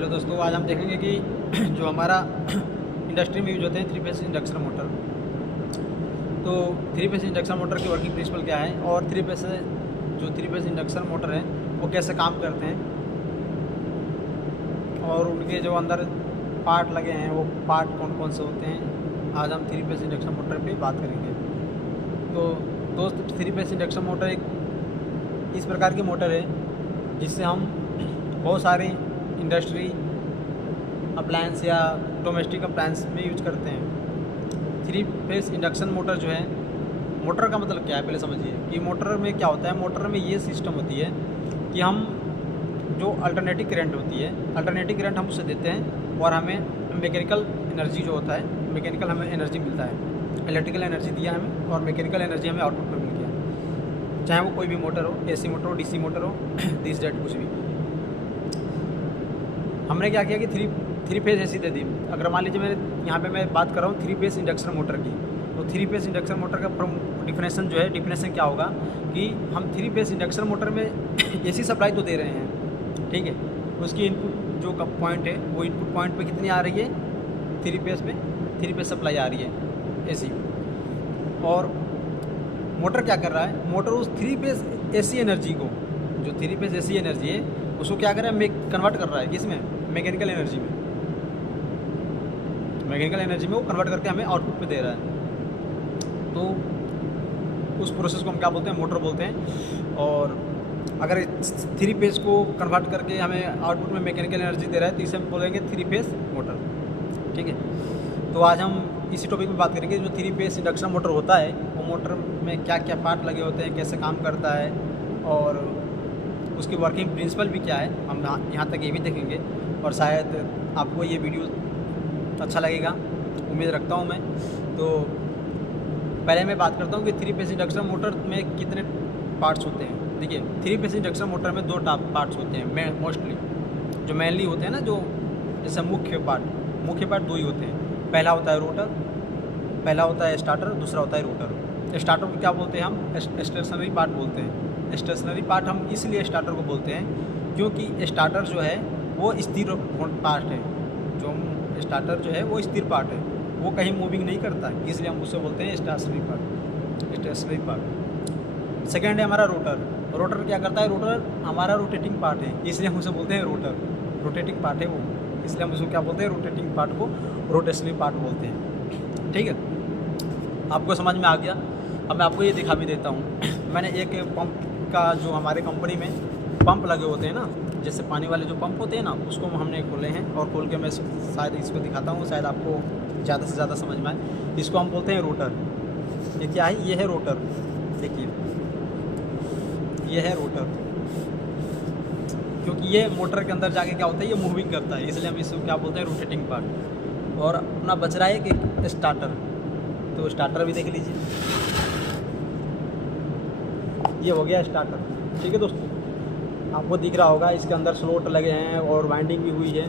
Hello दोस्तों, आज हम देखेंगे कि जो हमारा इंडस्ट्री में यूज होते हैं 3 फेस इंडक्शन मोटर। तो 3 फेस इंडक्शन मोटर की वर्किंग प्रिंसिपल क्या है और 3 फेस इंडक्शन मोटर है वो कैसे काम करते हैं और उनके जो अंदर पार्ट लगे हैं वो पार्ट कौन कौन से होते हैं, आज हम 3 फेस इंडक्शन मोटर पे बात करेंगे। तो दोस्त 3 फेस इंडक्शन मोटर एक इस प्रकार की मोटर है जिससे हम बहुत सारे इंडस्ट्री अप्लायंस या डोमेस्टिक अप्लायंस में यूज करते हैं। 3 फेस इंडक्शन मोटर जो है, मोटर का मतलब क्या है पहले समझिए कि मोटर में क्या होता है। मोटर में ये सिस्टम होती है कि हम जो अल्टरनेटिव करंट होती है, अल्टरनेटिव करंट हम उसे देते हैं और हमें मैकेनिकल एनर्जी जो होता है, मैकेनिकल हमें एनर्जी मिलता है। इलेक्ट्रिकल एनर्जी दिया हमें और मैकेनिकल एनर्जी हमें आउटपुट में मिल गया, चाहे वो कोई भी मोटर हो, एसी मोटर हो, डीसी मोटर हो, दिस डेट कुछ भी। हमने क्या किया कि थ्री फेज एसी दे दी। अगर मान लीजिए यहाँ पे मैं बात कर रहा हूँ 3 फेज इंडक्शन मोटर की, तो 3 फेज इंडक्शन मोटर का डिफिनेशन जो है, डिफिनेशन क्या होगा कि हम 3 फेज इंडक्शन मोटर में एसी सप्लाई तो दे रहे हैं, ठीक है। उसकी इनपुट जो पॉइंट है वो इनपुट पॉइंट पे कितनी आ रही है, 3 फेज में 3 फेज सप्लाई आ रही है एसी। और मोटर क्या कर रहा है, मोटर उस 3 फेज एसी एनर्जी को, जो 3 फेज एसी एनर्जी है उसको क्या कर रहा है, कन्वर्ट कर रहा है किसमें, मैकेनिकल एनर्जी में। मैकेनिकल एनर्जी में वो कन्वर्ट करके हमें आउटपुट पे दे रहा है। तो उस प्रोसेस को हम क्या बोलते हैं, मोटर बोलते हैं। और अगर 3 फेज को कन्वर्ट करके हमें आउटपुट में मैकेनिकल एनर्जी दे रहा है तो इसे हम बोलेंगे 3 फेज मोटर, ठीक है। तो आज हम इसी टॉपिक में बात करेंगे, जो 3 फेज इंडक्शन मोटर होता है वो मोटर में क्या क्या पार्ट लगे होते हैं, कैसे काम करता है और उसकी वर्किंग प्रिंसिपल भी क्या है, हम यहाँ तक ये भी देखेंगे। और शायद आपको ये वीडियो अच्छा लगेगा, उम्मीद रखता हूँ मैं। तो पहले मैं बात करता हूँ कि 3 फेस इंडक्शन मोटर में कितने पार्ट्स होते हैं। देखिए 3 फेस इंडक्शन मोटर में 2 पार्ट्स होते हैं मोस्टली, जो मेनली होते हैं ना, जो जैसे मुख्य पार्ट 2 ही होते हैं। पहला होता है रोटर, पहला होता है स्टार्टर, दूसरा होता है रोटर। स्टार्टर को क्या बोलते हैं हम, स्टेशनरी पार्ट बोलते हैं। स्टेशनरी पार्ट हम इसलिए स्टार्टर को बोलते हैं क्योंकि स्टार्टर जो है वो स्थिर पार्ट है। जो स्टार्टर जो है वो स्थिर पार्ट है, वो कहीं मूविंग नहीं करता है, इसलिए हम उससे बोलते हैं स्टेशनरी पार्ट। सेकेंड है हमारा रोटर। रोटर क्या करता है, रोटर हमारा रोटेटिंग पार्ट है, इसलिए हम उसे बोलते हैं रोटर। रोटेटिंग पार्ट है वो, इसलिए हम उसको क्या बोलते हैं, रोटेटिंग पार्ट को रोटेशनरी पार्ट बोलते हैं, ठीक है। आपको समझ में आ गया। अब मैं आपको ये दिखा भी देता हूँ। मैंने एक पंप का, जो हमारे कंपनी में पंप लगे होते हैं ना, जैसे पानी वाले जो पंप होते हैं ना, उसको हमने खोले हैं और खोल के मैं शायद इसको दिखाता हूँ, शायद आपको ज़्यादा से ज़्यादा समझ में आए। इसको हम बोलते हैं रोटर। ये क्या है, ये है रोटर। देखिए ये है रोटर, क्योंकि ये मोटर के अंदर जाके क्या होता है, ये मूविंग करता है, इसलिए हम इसको क्या बोलते हैं, रोटेटिंग पार्ट। और अपना बच रहा है कि स्टार्टर, तो स्टार्टर भी देख लीजिए, ये हो गया स्टार्टर, ठीक है दोस्तों। आपको दिख रहा होगा इसके अंदर स्लॉट लगे हैं और वाइंडिंग भी हुई है,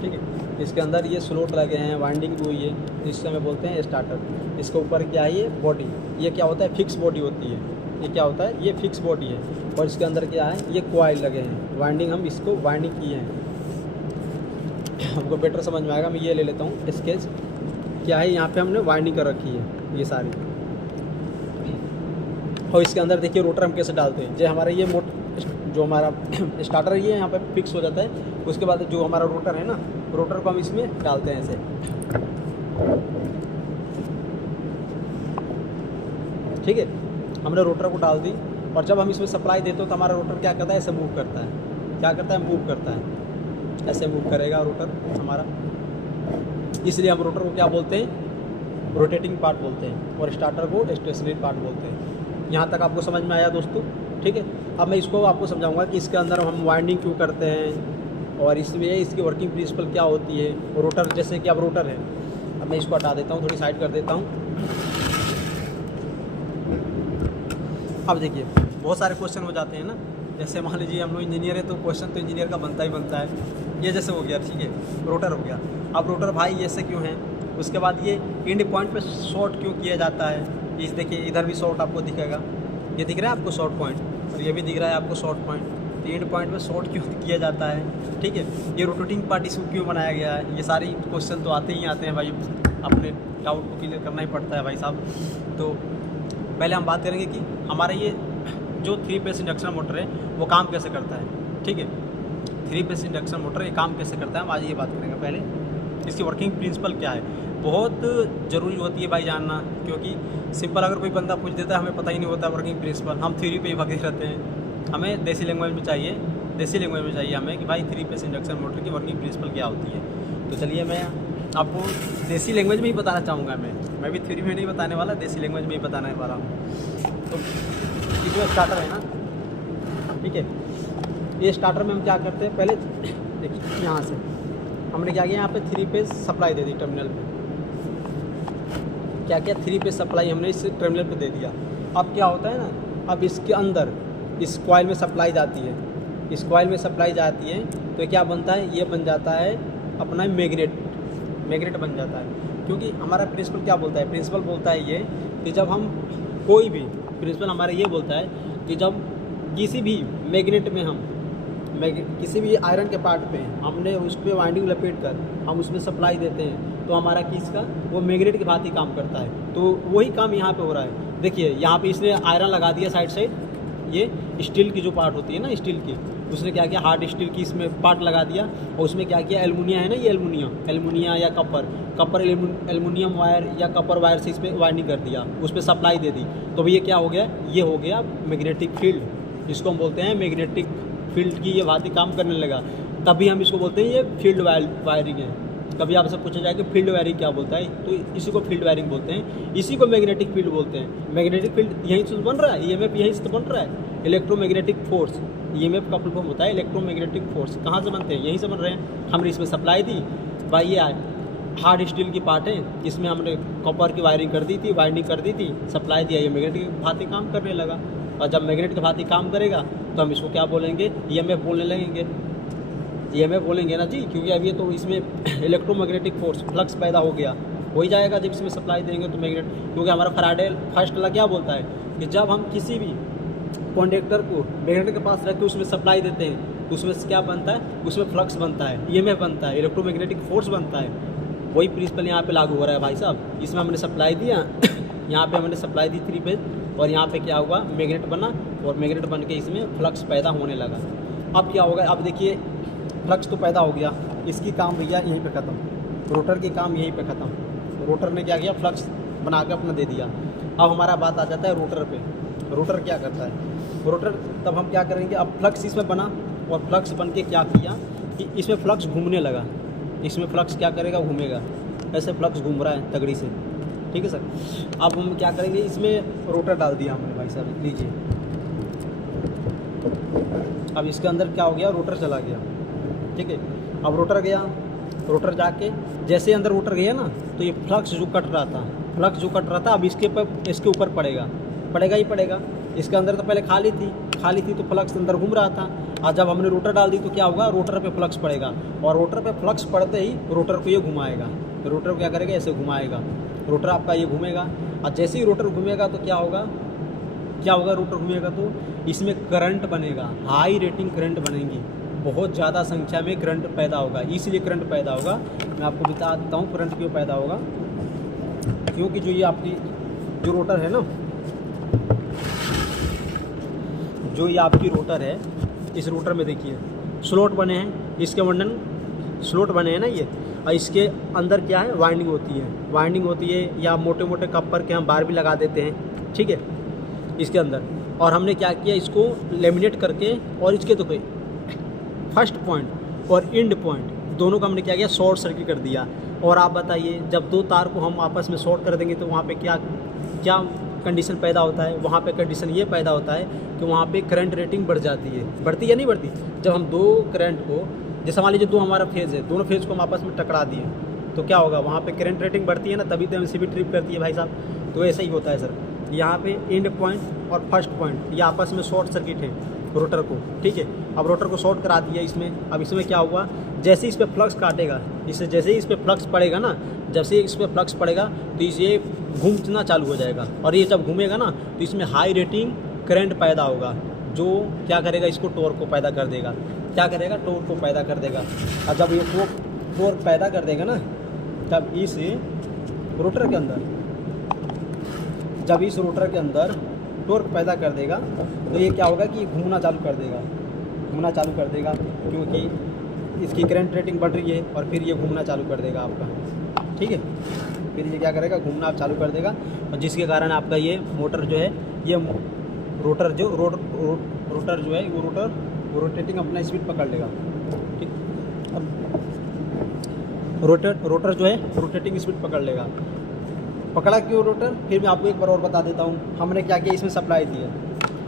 ठीक है। इसके अंदर ये स्लॉट लगे हैं, वाइंडिंग भी हुई है, इससे हमें बोलते हैं स्टार्टर। इसके ऊपर क्या है, ये बॉडी, ये क्या होता है, फिक्स बॉडी होती है। ये क्या होता है, ये फिक्स बॉडी है। और इसके अंदर क्या है, ये कॉइल लगे हैं, वाइंडिंग, हम इसको वाइंडिंग किए हैं। हमको बेटर समझ में आएगा, मैं ये ले लेता हूँ स्केच। क्या है, यहाँ पे हमने वाइंडिंग कर रखी है ये सारी। और इसके अंदर देखिए रोटर हम कैसे डालते हैं। जो हमारा ये जो हमारा स्टार्टर है ये यहाँ पे फिक्स हो जाता है। उसके बाद जो हमारा रोटर है ना, रोटर को हम इसमें डालते हैं ऐसे, ठीक है। हमने रोटर को डाल दी और जब हम इसमें सप्लाई देते हो तो हमारा रोटर क्या करता है, ऐसे मूव करता है। क्या करता है, मूव करता है, ऐसे मूव करेगा रोटर हमारा। इसलिए हम रोटर को क्या बोलते हैं, रोटेटिंग पार्ट बोलते हैं, और स्टार्टर को स्टेशनरी पार्ट बोलते हैं। यहाँ तक आपको समझ में आया दोस्तों, ठीक है। अब मैं इसको आपको समझाऊंगा कि इसके अंदर हम वाइंडिंग क्यों करते हैं और इसमें इसकी वर्किंग प्रिंसिपल क्या होती है। रोटर, जैसे कि अब रोटर है, अब मैं इसको हटा देता हूँ, थोड़ी साइड कर देता हूँ। अब देखिए बहुत सारे क्वेश्चन हो जाते हैं ना, जैसे मान लीजिए हम लोग इंजीनियर है तो क्वेश्चन तो इंजीनियर का बनता ही बनता है। ये जैसे हो गया, ठीक है, रोटर हो गया। अब रोटर भाई ऐसे क्यों है, उसके बाद ये एंड पॉइंट पे शॉर्ट क्यों किया जाता है। इस देखिए इधर भी शॉर्ट आपको दिखेगा, ये दिख रहा है आपको शॉर्ट पॉइंट, और ये भी दिख रहा है आपको शॉर्ट पॉइंट। तो एंड पॉइंट में शॉर्ट क्यों किया जाता है, ठीक है, ये रोटेटिंग पार्ट इसको क्यों बनाया गया है, ये सारी क्वेश्चन तो आते ही आते हैं भाई, अपने डाउट को क्लियर करना ही पड़ता है भाई साहब। तो पहले हम बात करेंगे कि हमारा ये जो 3 फेस इंडक्शन मोटर है वो काम कैसे करता है, ठीक है। 3 फेस इंडक्शन मोटर ये काम कैसे करता है, हम आज ये बात करेंगे। पहले इसकी वर्किंग प्रिंसिपल क्या है, बहुत ज़रूरी होती है भाई जानना, क्योंकि सिंपल अगर कोई बंदा पूछ देता है हमें पता ही नहीं होता वर्किंग प्रिंसिपल, हम थ्योरी पे ही भागे रहते हैं। हमें देसी लैंग्वेज में चाहिए, देसी लैंग्वेज में चाहिए हमें कि भाई 3 फेस इंडक्शन मोटर की वर्किंग प्रिंसिपल क्या होती है। तो चलिए मैं आपको देसी लैंग्वेज में ही बताना चाहूँगा, मैं भी थ्योरी में नहीं बताने वाला, देसी लैंग्वेज में ही बताने वाला हूँ। तो ये जो स्टार्टर है ना, ठीक है, ये स्टार्टर में हम क्या करते हैं, पहले देखिए यहाँ से हमने क्या किया, यहाँ पे 3 फेस सप्लाई दे दी टर्मिनल पे, क्या 3 फेस सप्लाई हमने इस टर्मिनल पे दे दिया। अब क्या होता है ना, अब इसके अंदर इस कॉइल में सप्लाई जाती है, इस कॉइल में सप्लाई जाती है तो क्या बनता है, ये बन जाता है अपना मैग्नेट बन जाता है। क्योंकि हमारा प्रिंसिपल क्या बोलता है, प्रिंसिपल बोलता है ये कि जब हम कोई भी, प्रिंसिपल हमारा ये बोलता है कि जब किसी भी मैग्नेट में हम किसी भी आयरन के पार्ट पे हमने उस पर वाइंडिंग लपेट कर हम उसमें सप्लाई देते हैं तो हमारा किसका, वो मैग्नेट के भांति काम करता है। तो वही काम यहाँ पे हो रहा है। देखिए यहाँ पे इसने आयरन लगा दिया साइड से, ये स्टील की जो पार्ट होती है ना स्टील की, उसने क्या किया, हार्ड स्टील की इसमें पार्ट लगा दिया और उसमें क्या किया, एल्युमिनियम है ना, ये एल्युमिनियम या कपर एल्युमिनियम वायर या कपर वायर से इस पर वाइंडिंग कर दिया, उस पर सप्लाई दे दी। तो भैया क्या हो गया, ये हो गया मैग्नेटिक फील्ड, जिसको हम बोलते हैं मैग्नेटिक फील्ड की ये भांति काम करने लगा, तभी हम इसको बोलते हैं ये फील्ड वायरिंग है। कभी आपसे पूछा जाए कि फील्ड वायरिंग क्या बोलता है, तो इसी को फील्ड वायरिंग बोलते हैं, इसी को मैग्नेटिक फील्ड बोलते हैं। मैग्नेटिक फील्ड यहीं से बन रहा है, ईएमएफ यहीं से बन रहा है, इलेक्ट्रोमैग्नेटिक फोर्स, ईएमएफ का फुल फॉर्म होता है इलेक्ट्रोमैग्नेटिक फोर्स। कहाँ से बनते हैं, यहीं से बन रहे हैं। हमने इसमें सप्लाई दी भाई, ये हार्ड स्टील की पार्ट है, इसमें हमने कॉपर की वायरिंग कर दी थी, वाइंडिंग कर दी थी, सप्लाई दिया, ये मैग्नेटिक की भांति काम करने लगा। और जब मैग्नेट की भांति काम करेगा तो हम इसको क्या बोलेंगे, ईएमएफ बोलने लगेंगे, ईएमएफ बोलेंगे ना जी, क्योंकि अब ये तो इसमें इलेक्ट्रोमैग्नेटिक फोर्स फ्लक्स पैदा हो गया, हो ही जाएगा जब इसमें सप्लाई देंगे तो मैग्नेट। क्योंकि हमारा फैराडे फर्स्ट लॉ क्या बोलता है कि जब हम किसी भी कंडक्टर को मैग्नेट के पास रख के उसमें सप्लाई देते हैं तो उसमें क्या बनता है, उसमें फ्लक्स बनता है, ईएमएफ बनता है, इलेक्ट्रोमैग्नेटिक फोर्स बनता है। वही प्रिंसिपल यहाँ पे लागू हो रहा है भाई साहब। इसमें हमने सप्लाई दिया यहाँ पे हमने सप्लाई दी 3 फेज, और यहाँ पे क्या हुआ, मैग्नेट बना, और मैग्नेट बन के इसमें फ्लक्स पैदा होने लगा। अब क्या होगा, अब देखिए फ्लक्स तो पैदा हो गया, इसकी काम भैया यहीं पे ख़त्म, रोटर की काम यहीं पे ख़त्म। रोटर ने क्या किया, फ्लक्स बना के अपना दे दिया। अब हमारा बात आ जाता है रोटर पे। रोटर क्या करता है, रोटर तब हम क्या करेंगे, अब फ्लक्स इसमें बना, और फ्लक्स बन के क्या किया कि इसमें फ्लक्स घूमने लगा, इसमें फ्लक्स क्या करेगा, घूमेगा, ऐसे फ्लक्स घूम रहा है तगड़ी से, ठीक है सर। अब हम क्या करेंगे, इसमें रोटर डाल दिया हमने भाई साहब, लीजिए। अब इसके अंदर क्या हो गया, रोटर चला गया, ठीक है। अब रोटर गया, रोटर जाके जैसे अंदर रोटर गया ना, तो ये फ्लक्स जो कट रहा था अब इसके ऊपर पड़ेगा ही पड़ेगा। इसके अंदर तो पहले खाली थी तो फ्लक्स अंदर घूम रहा था, और जब हमने रोटर डाल दी तो क्या होगा, रोटर पे फ्लक्स पड़ेगा, और रोटर पे फ्लक्स पड़ते ही रोटर को ये घुमाएगा। रोटर को क्या करेगा, ऐसे घुमाएगा, रोटर आपका ये घूमेगा, और जैसे ही रोटर घूमेगा तो क्या होगा, रोटर घूमेगा तो इसमें करंट बनेगा, हाई रेटिंग करंट बनेगी, बहुत ज़्यादा संख्या में करंट पैदा होगा। इसलिए करंट पैदा होगा, मैं आपको बता देता हूँ करंट क्यों पैदा होगा। क्योंकि जो ये आपकी जो रोटर है ना, जो ये आपकी रोटर है, इस रोटर में देखिए स्लॉट बने हैं, इसके वर्णन स्लॉट बने हैं ना ये, और इसके अंदर क्या है, वाइंडिंग होती है, या मोटे मोटे कपर के हम बार भी लगा देते हैं, ठीक है, इसके अंदर। और हमने क्या किया, इसको लेमिनेट करके, और इसके तो कोई फर्स्ट पॉइंट और एंड पॉइंट दोनों का हमने क्या किया, शॉर्ट सर्किट कर दिया। और आप बताइए, जब 2 तार को हम आपस में शॉर्ट कर देंगे तो वहाँ पे क्या कंडीशन पैदा होता है, वहाँ पे कंडीशन ये पैदा होता है कि वहाँ पे करंट रेटिंग बढ़ जाती है, बढ़ती या नहीं बढ़ती। जब हम 2 करंट को, जैसे मान लीजिए 2 हमारा फेज़ है, दोनों फेज़ को हम आपस में टकरा दिए तो क्या होगा, वहाँ पे करंट रेटिंग बढ़ती है ना, तभी तो एमसीबी ट्रिप करती है भाई साहब। तो ऐसा ही होता है सर, यहाँ पे एंड पॉइंट और फर्स्ट पॉइंट ये आपस में शॉर्ट सर्किट है रोटर को, ठीक है। अब रोटर को शॉर्ट करा दिया इसमें। अब इसमें क्या हुआ, जैसे ही इस पर फ्लक्स काटेगा, इससे जैसे ही इस पर फ्लक्स पड़ेगा ना, जैसे ही इस पर फ्लक्स पड़ेगा तो ये घूमना चालू हो जाएगा, और ये जब घूमेगा ना तो इसमें हाई रेटिंग करंट पैदा होगा, जो क्या करेगा, इसको टॉर्क को पैदा कर देगा। क्या करेगा, टॉर्क को पैदा कर देगा। और जब ये टॉर्क पैदा कर देगा ना, तब इस रोटर के अंदर, जब इस रोटर के अंदर टॉर्क पैदा कर देगा तो ये क्या होगा कि घूमना चालू कर देगा, घूमना चालू कर देगा, क्योंकि इसकी करंट रेटिंग बढ़ रही है और फिर ये घूमना चालू कर देगा आपका। ठीक है, फिर ये क्या करेगा, घूमना चालू कर देगा, और जिसके कारण आपका ये मोटर जो है, ये रोटर जो रोटर जो है वो रोटेटिंग अपना स्पीड पकड़ लेगा। ठीक, अब रोटर जो है रोटेटिंग स्पीड पकड़ लेगा। पकड़ा क्यों रोटर, फिर मैं आपको एक बार और बता देता हूँ। हमने क्या किया, इसमें सप्लाई दी है,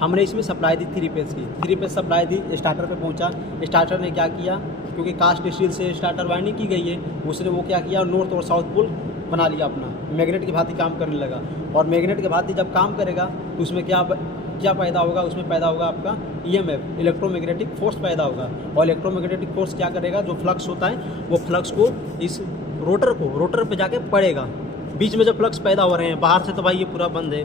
हमने इसमें सप्लाई दी 3 फेज़ की, 3 फेज़ सप्लाई दी, स्टार्टर पे पहुंचा। स्टार्टर ने क्या किया, क्योंकि कास्ट स्टील से स्टार्टर वाइंडिंग की गई है, उसने वो क्या किया, नॉर्थ और साउथ पोल बना लिया अपना, मैग्नेट की भांति काम करने लगा। और मैग्नेट की भांति जब काम करेगा तो उसमें क्या पैदा होगा, उसमें पैदा होगा आपका EMF, इलेक्ट्रोमैग्नेटिक फोर्स पैदा होगा। और इलेक्ट्रोमैग्नेटिक फोर्स क्या करेगा, जो फ्लक्स होता है वो फ्लक्स को इस रोटर पे जाके पड़ेगा। बीच में जब फ्लक्स पैदा हो रहे हैं, बाहर से तो भाई ये पूरा बंद है,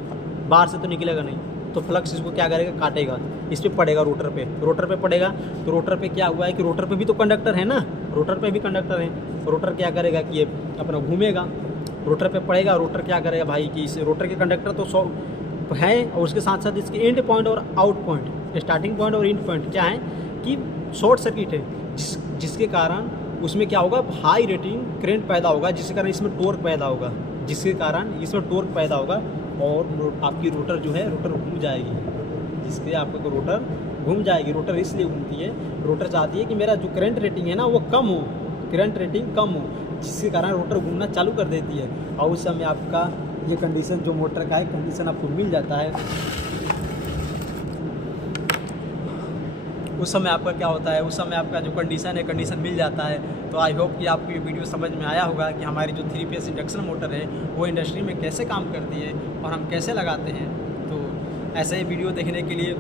बाहर से तो निकलेगा नहीं, तो फ्लक्स इसको क्या करेगा, काटेगा, इस पर पड़ेगा, रोटर पे पड़ेगा। तो रोटर पे क्या हुआ है कि रोटर पे भी तो कंडक्टर है ना, रोटर पे भी कंडक्टर है। रोटर क्या करेगा कि ये अपना घूमेगा, रोटर पे पड़ेगा। रोटर क्या करेगा भाई कि इस रोटर के कंडक्टर तो 100 हैं, और उसके साथ साथ इसके एंड पॉइंट और आउट पॉइंट, स्टार्टिंग पॉइंट और एंड पॉइंट क्या है कि शॉर्ट सर्किट है, जिसके कारण उसमें क्या होगा, हाई रेटिंग करंट पैदा होगा, जिसके कारण इसमें टॉर्क पैदा होगा, जिसके कारण इसमें टॉर्क पैदा होगा, और आपकी रोटर जो है, रोटर घूम जाएगी, जिससे आपका रोटर घूम जाएगी। रोटर इसलिए घूमती है, रोटर चाहती है कि मेरा जो करंट रेटिंग है ना वो कम हो, करंट रेटिंग कम हो, जिसके कारण रोटर घूमना चालू कर देती है। और उस समय आपका ये कंडीशन जो मोटर का है, कंडीशन आपको मिल जाता है। उस समय आपका क्या होता है, उस समय आपका जो कंडीशन है, कंडीशन मिल जाता है। तो आई होप कि आपको ये वीडियो समझ में आया होगा कि हमारी जो 3 फेज़ इंडक्शन मोटर है वो इंडस्ट्री में कैसे काम करती है और हम कैसे लगाते हैं। तो ऐसे ही वीडियो देखने के लिए